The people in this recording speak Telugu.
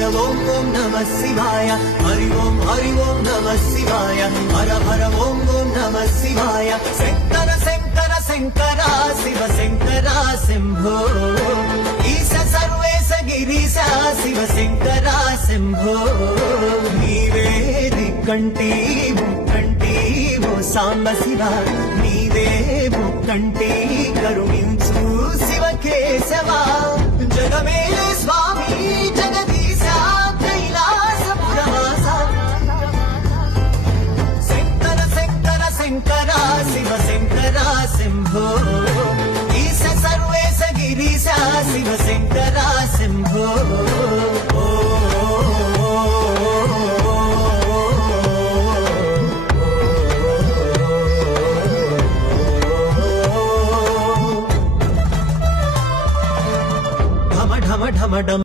హర ఓం ఓం నమః శివాయ హరి ఓం నమః శివాయ హర హర ఓం నమః శివాయ శంకర శంకర శంకర శివ శంకర శంభో ఈశ సర్వేశ గిరీశ శివ శంకర శంభో నీవే దిక్కంటి ముక్కంటి ఓ సాంబ శివ నీవే ముక్కంటి కరుణించు శివ కేశవ జగమేలే స్వా